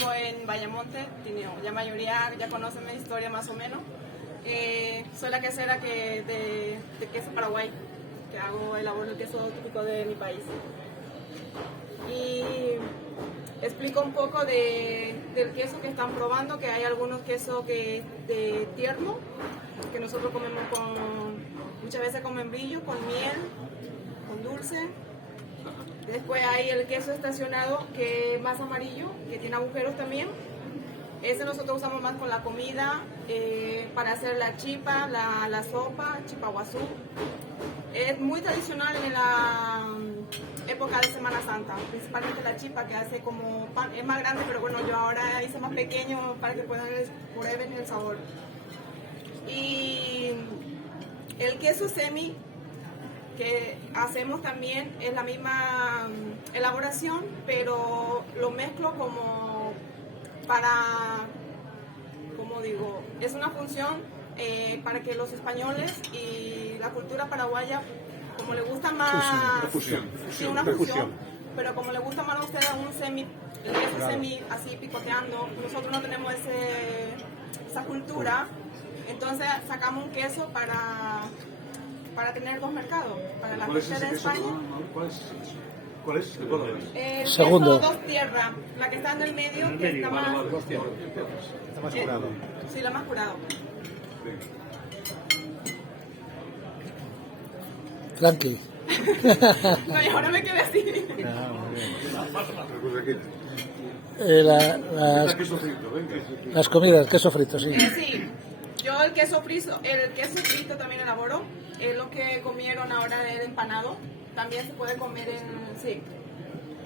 vivo en Bayamonte, la mayoría ya conocen mi historia más o menos. Soy la quesera de queso Paraguay, que elaboro el queso típico de mi país. Y explico un poco del queso que están probando, que hay algunos quesos que de tierno, que nosotros comemos muchas veces con membrillo, con miel, con dulce. Después hay el queso estacionado, que es más amarillo, que tiene agujeros también. Ese nosotros usamos más con la comida, para hacer la chipa, la sopa, chipa guazú. Es muy tradicional en la época de Semana Santa, principalmente la chipa, que hace como pan. Es más grande, pero bueno, yo ahora hice más pequeño para que prueben el sabor. Y el queso semi que hacemos también es la misma elaboración, pero lo mezclo como digo, es una función para que los españoles y la cultura paraguaya, como le gusta más... Una fusión. Pero como le gusta más a ustedes el queso semi así picoteando, nosotros no tenemos esa cultura, entonces sacamos un queso para tener dos mercados, para la gente de España. ¿Cuál es? El segundo. queso dos tierras, la que está en el medio, que está más... Está más curado. Sí, la más curado. Tranqui. No, y ahora me quedé así. Las comidas, queso frito, sí. Sí, yo el queso frito también elaboro. Es lo que comieron ahora del empanado. También se puede comer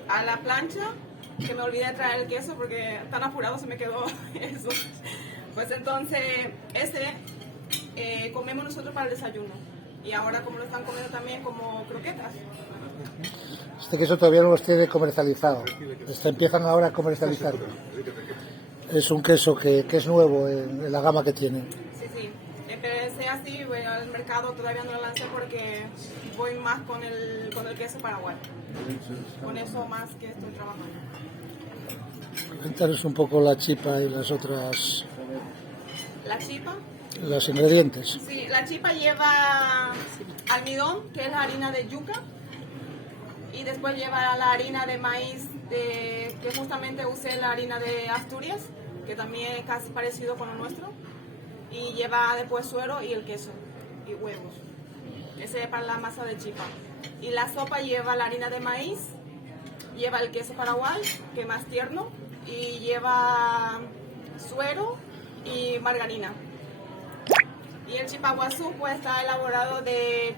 a la plancha, que me olvidé de traer el queso porque tan apurado se me quedó eso. Pues entonces comemos nosotros para el desayuno. Y ahora como lo están comiendo también como croquetas. Este queso todavía no los tiene comercializado. Empiezan ahora a comercializarlo. Es un queso que es nuevo en la gama que tiene. Sí. Empecé así, voy al mercado, todavía no lo lancé porque voy más con el queso paraguayo. Con eso más que estoy trabajando. Cuéntanos un poco la chipa y las otras... ¿La chipa? Los ingredientes. Sí, la chipa lleva almidón, que es la harina de yuca, y después lleva la harina de maíz, que justamente usé la harina de Asturias, que también es casi parecido con lo nuestro, y lleva después suero y el queso, y huevos. Ese es para la masa de chipa. Y la sopa lleva la harina de maíz, lleva el queso paraguay, que es más tierno, y lleva suero y margarina. Y el chipaguazú pues está elaborado de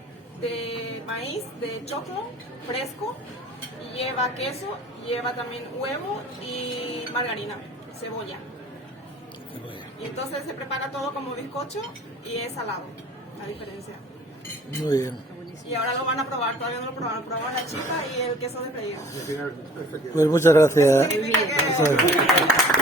maíz, de choclo fresco, y lleva queso, lleva también huevo y margarina, cebolla. Y entonces se prepara todo como bizcocho y es salado, la diferencia. Muy bien. Y ahora lo van a probar, todavía no lo probaron, probaron la chipa y el queso de freír. Pues muchas gracias. Eso significa que...